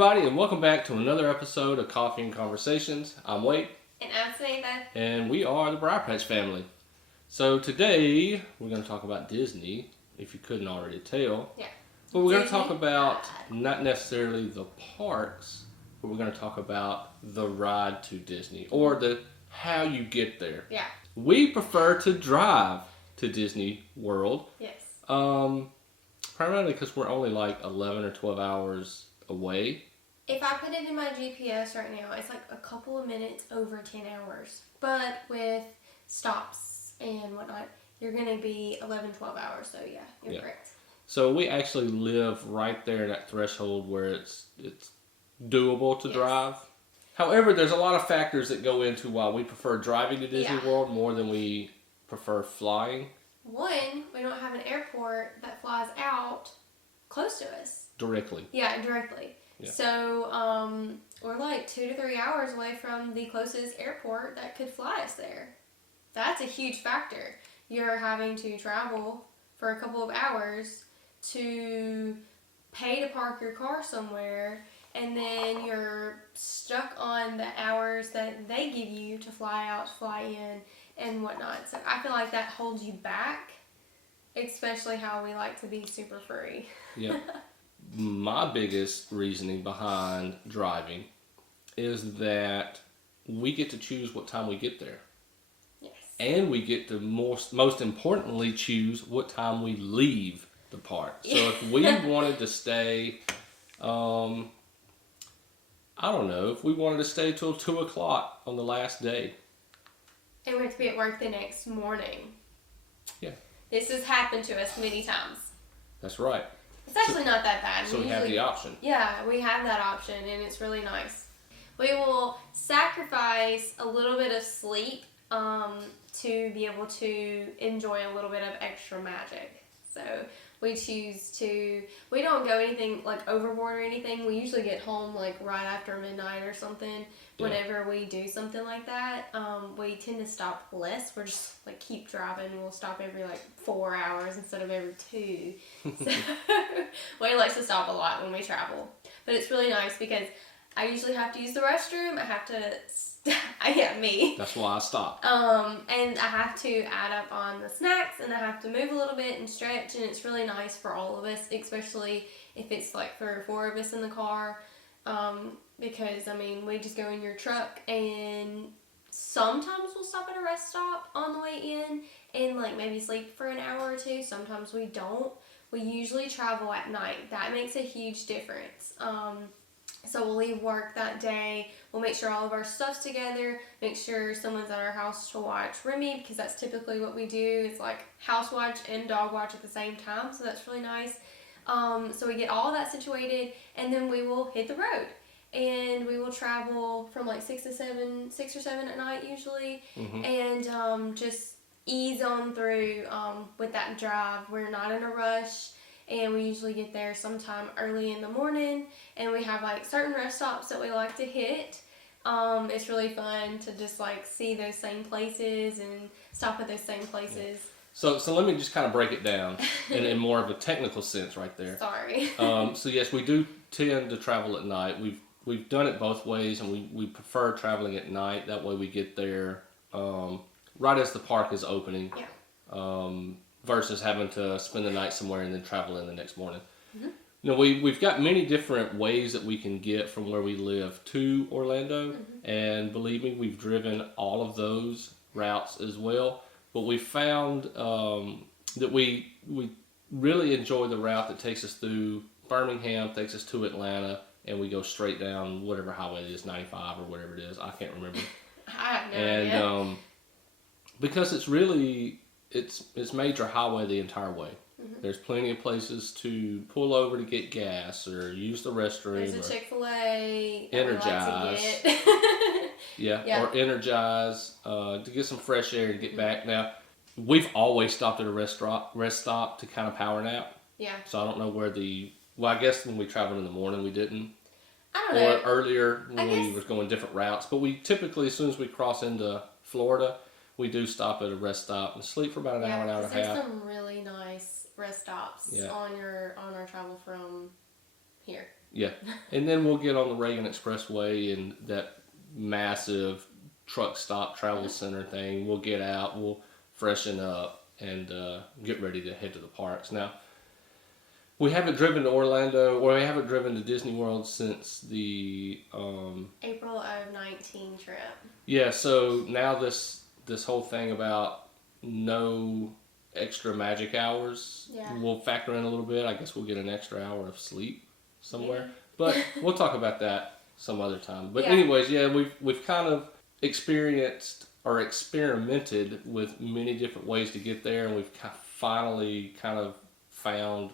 everybody, and welcome back to another episode of Coffee and Conversations. I'm Wade. And I'm Samantha. And we are the Briarpatch Family. So today, we're going to talk about Disney, if you couldn't already tell. Yeah. But we're going to talk about not necessarily the parks, but we're going to talk about the ride to Disney, or the how you get there. Yeah. We prefer to drive to Disney World. Yes. Primarily because we're only like 11 or 12 hours away. If I put it in my GPS right now, it's like a couple of minutes over 10 hours. But with stops and whatnot, you're going to be 11, 12 hours. So yeah, you're correct. So we actually live right there in that threshold where it's doable to drive. However, there's a lot of factors that go into why we prefer driving to Disney World more than we prefer flying. One, we don't have an airport that flies out close to us. Directly. Yeah, directly. Yeah. So we're like 2 to 3 hours away from the closest airport that could fly us there. That's a huge factor. You're having to travel for a couple of hours to pay to park your car somewhere, and then you're stuck on the hours that they give you to fly out, fly in, and whatnot. So I feel like that holds you back, especially how we like to be super free. Yeah. My biggest reasoning behind driving is that we get to choose what time we get there. Yes. And we get to most importantly choose what time we leave the park. So if we wanted to stay, I don't know, if we wanted to stay till 2 o'clock on the last day. And we have to be at work the next morning. Yeah. This has happened to us many times. That's right. It's actually not that bad. So we have the option. Yeah, we have that option, and it's really nice. We will sacrifice a little bit of sleep to be able to enjoy a little bit of extra magic. So we choose to, we don't go anything like overboard or anything. We usually get home like right after midnight or something. Whenever we do something like that, we tend to stop less. We're just like keep driving. We'll stop every like 4 hours instead of every 2. So Wade likes to stop a lot when we travel. But it's really nice because I usually have to use the restroom. I have to, me. That's why I stopped. And I have to add up on the snacks, and I have to move a little bit and stretch, and it's really nice for all of us, especially if it's like 3 or 4 of us in the car. Because, I mean, we just go in your truck, and sometimes we'll stop at a rest stop on the way in and, like, maybe sleep for an hour or 2. Sometimes we don't. We usually travel at night. That makes a huge difference. So we'll leave work that day. We'll make sure all of our stuff's together. Make sure someone's at our house to watch Remy, because that's typically what we do. It's like house watch and dog watch at the same time. So that's really nice. So we get all that situated, and then we will hit the road. And we will travel from like 6 or 7 at night usually, and just ease on through with that drive. We're not in a rush, and we usually get there sometime early in the morning, and we have like certain rest stops that we like to hit. It's really fun to just like see those same places and stop at those same places. So let me just kind of break it down in more of a technical sense right there. Sorry. So yes, we do tend to travel at night. We've done it both ways, and we prefer traveling at night. That way we get there right as the park is opening, versus having to spend the night somewhere and then travel in the next morning. Mm-hmm. You know, we've got many different ways that we can get from where we live to Orlando, and believe me, we've driven all of those routes as well. But we found that we really enjoy the route that takes us through Birmingham, takes us to Atlanta, and we go straight down whatever highway it is, 95 or whatever it is. I can't remember. I have no idea. Because it's really, it's major highway the entire way. Mm-hmm. There's plenty of places to pull over to get gas or use the restroom. There's a Chick-fil-A. Energize. Or Energize to get some fresh air to get back. Now, we've always stopped at a rest stop to kind of power nap. Yeah. So I don't know where well, I guess when we traveled in the morning we didn't. I don't know. Or earlier when we were going different routes. But we typically, as soon as we cross into Florida, we do stop at a rest stop and sleep for about an hour and a half. There's some really nice rest stops on our travel from here. Yeah, and then we'll get on the Reagan Expressway and that massive truck stop travel center thing. We'll get out, we'll freshen up, and get ready to head to the parks. Now, we haven't driven to Orlando, or we haven't driven to Disney World since the April of 19 trip. Yeah, so now this whole thing about no extra magic hours will factor in a little bit. I guess we'll get an extra hour of sleep somewhere, but we'll talk about that some other time. But anyways, we've kind of experienced or experimented with many different ways to get there, and we've finally kind of found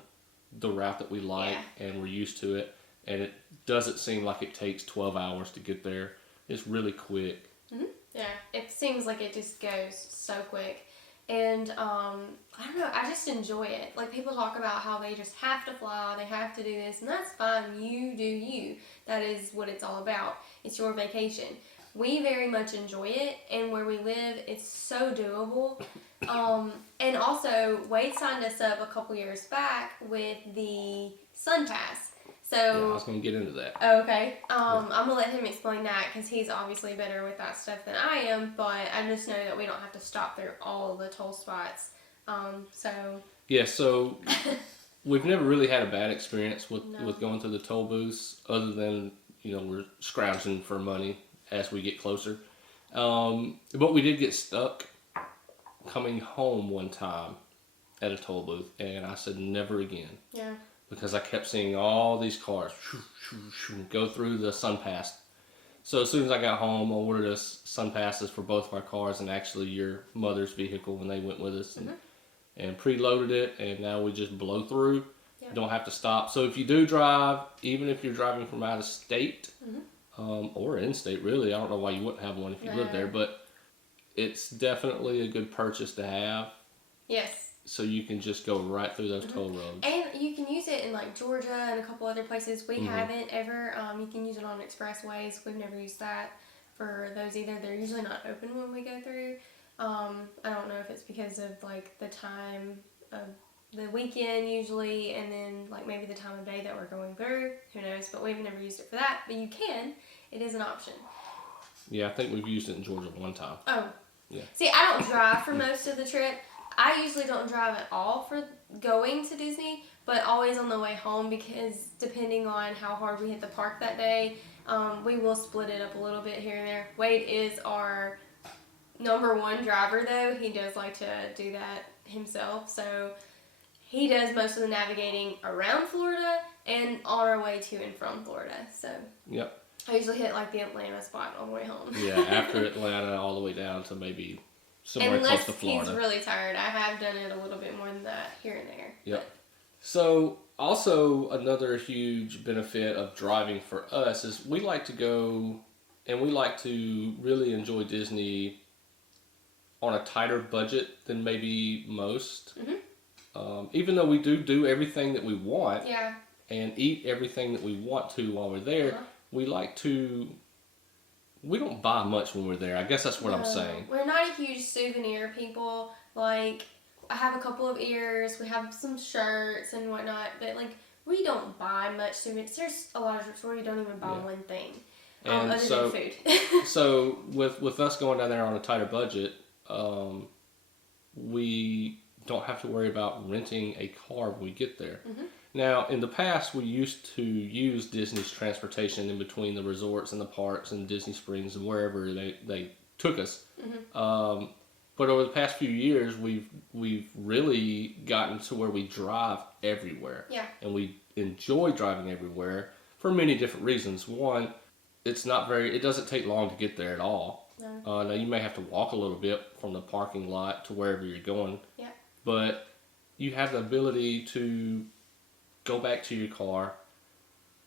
the route that we like, and we're used to it, and it doesn't seem like it takes 12 hours to get there. It's really quick. Mm-hmm. Yeah, it seems like it just goes so quick. And I don't know, I just enjoy it. Like, people talk about how they just have to fly, they have to do this, and that's fine. You do you. That is what it's all about. It's your vacation. We very much enjoy it, and where we live, it's so doable. And also, Wade signed us up a couple years back with the Sun Pass. So, I was going to get into that. Okay. I'm going to let him explain that because he's obviously better with that stuff than I am, but I just know that we don't have to stop through all the toll spots. Yeah, so we've never really had a bad experience with going to the toll booths, other than, we're scrounging for money as we get closer. But we did get stuck coming home one time at a toll booth, and I said never again. Yeah. Because I kept seeing all these cars go through the Sun Pass. So as soon as I got home, I ordered us Sun Passes for both of our cars, and actually your mother's vehicle when they went with us, and preloaded it, and now we just blow through. Yep. Don't have to stop. So if you do drive, even if you're driving from out of state, or in-state really, I don't know why you wouldn't have one if you live there, but it's definitely a good purchase to have. Yes. So you can just go right through those toll roads. And you can use it in like Georgia and a couple other places. We haven't ever. You can use it on expressways. We've never used that for those either. They're usually not open when we go through. I don't know if it's because of like the time of the weekend usually, and then like maybe the time of day that we're going through. Who knows? But we've never used it for that. But you can. It is an option. Yeah, I think we've used it in Georgia one time. Oh. Yeah. See, I don't drive for most of the trip. I usually don't drive at all for going to Disney, but always on the way home, because depending on how hard we hit the park that day, we will split it up a little bit here and there. Wade is our number one driver, though. He does like to do that himself, so he does most of the navigating around Florida and on our way to and from Florida. So yep. I usually hit like the Atlanta spot on the way home. Yeah, after Atlanta all the way down to maybe somewhere close to Florida. Unless he's really tired. I have done it a little bit more than that here and there. Yep. So, also another huge benefit of driving for us is we like to go, and we like to really enjoy Disney on a tighter budget than maybe most. Even though we do everything that we want and eat everything that we want to while we're there, we like to... We don't buy much when we're there. I guess that's what I'm saying. We're not a huge souvenir people. Like, I have a couple of ears. We have some shirts and whatnot. But, like, we don't buy much souvenirs. There's a lot of trips where we don't even buy one thing. Other than food. So, with us going down there on a tighter budget, we don't have to worry about renting a car when we get there. Now, in the past, we used to use Disney's transportation in between the resorts and the parks and Disney Springs and wherever they took us. But over the past few years, we've really gotten to where we drive everywhere. Yeah. And we enjoy driving everywhere for many different reasons. One, it doesn't take long to get there at all. No. Now, you may have to walk a little bit from the parking lot to wherever you're going. Yeah. But you have the ability to go back to your car,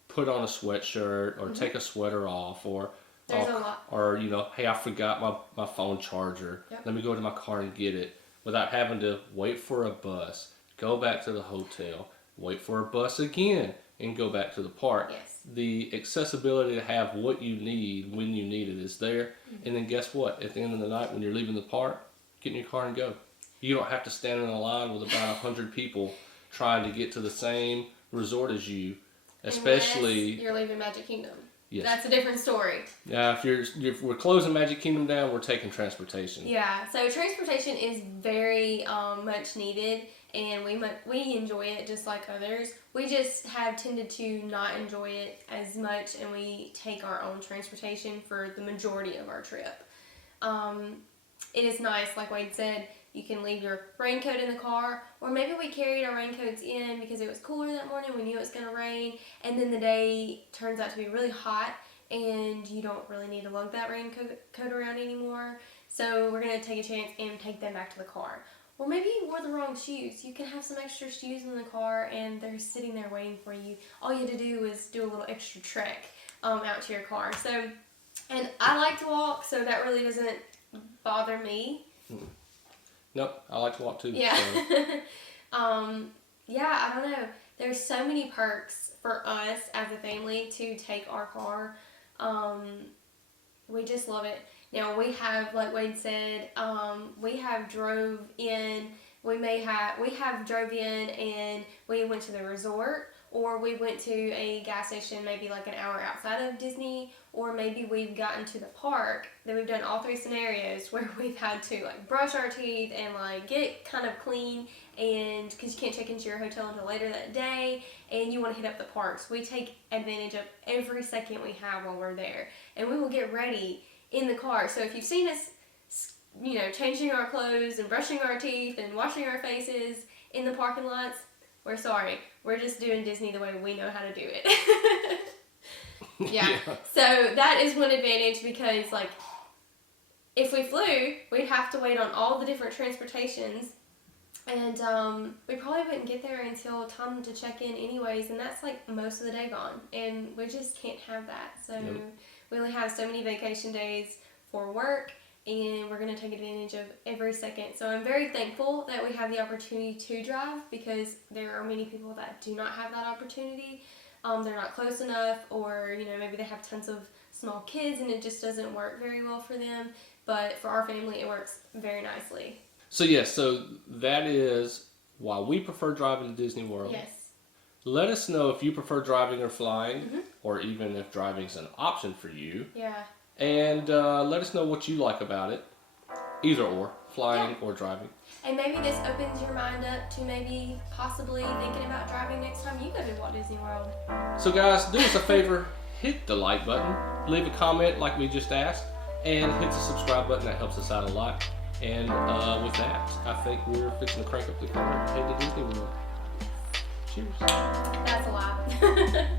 put on a sweatshirt, or take a sweater off, or hey, I forgot my phone charger. Yep. Let me go to my car and get it, without having to wait for a bus, go back to the hotel, wait for a bus again, and go back to the park. Yes. The accessibility to have what you need when you need it is there. And then guess what? At the end of the night, when you're leaving the park, get in your car and go. You don't have to stand in a line with about 100 people trying to get to the same resort as you especially unless you're leaving Magic Kingdom. Yes. That's a different story. Yeah, if we're closing Magic Kingdom down, we're taking transportation. Yeah, so transportation is very much needed, and we enjoy it just like others. We just have tended to not enjoy it as much, and we take our own transportation for the majority of our trip. It is nice, like Wade said, you can leave your raincoat in the car, or maybe we carried our raincoats in because it was cooler that morning, we knew it was going to rain, and then the day turns out to be really hot, and you don't really need to lug that raincoat around anymore. So we're going to take a chance and take them back to the car. Or maybe you wore the wrong shoes. You can have some extra shoes in the car, and they're sitting there waiting for you. All you have to do is do a little extra trek out to your car. So, and I like to walk, so that really doesn't bother me. Nope, I like to walk too. Yeah. So. Yeah, I don't know. There's so many perks for us as a family to take our car. We just love it. Now we have, like Wade said, we have drove in. We have drove in and we went to the resort, or we went to a gas station maybe like an hour outside of Disney, or maybe we've gotten to the park. Then we've done all three scenarios where we've had to like brush our teeth and like get kind of clean, and because you can't check into your hotel until later that day, and you want to hit up the parks. We take advantage of every second we have while we're there, and we will get ready in the car. So if you've seen us, changing our clothes and brushing our teeth and washing our faces in the parking lots, we're sorry. We're just doing Disney the way we know how to do it. Yeah. So that is one advantage, because like if we flew, we'd have to wait on all the different transportations, and we probably wouldn't get there until time to check in anyways, and that's like most of the day gone, and we just can't have that. So Nope. We only have so many vacation days for work, and we're going to take advantage of every second. So I'm very thankful that we have the opportunity to drive, because there are many people that do not have that opportunity. They're not close enough, or maybe they have tons of small kids and it just doesn't work very well for them. But for our family, it works very nicely. So yes, so that is why we prefer driving to Disney World. Yes. Let us know if you prefer driving or flying, or even if driving's an option for you. Yeah. And let us know what you like about it, either or, flying or driving. And maybe this opens your mind up to maybe possibly thinking about driving next time you go to Walt Disney World. So guys, do us a favor, hit the like button, leave a comment like we just asked, and hit the subscribe button. That helps us out a lot. And with that, I think we're fixing to crank up the car and head to Disney World. Cheers. That's a lie.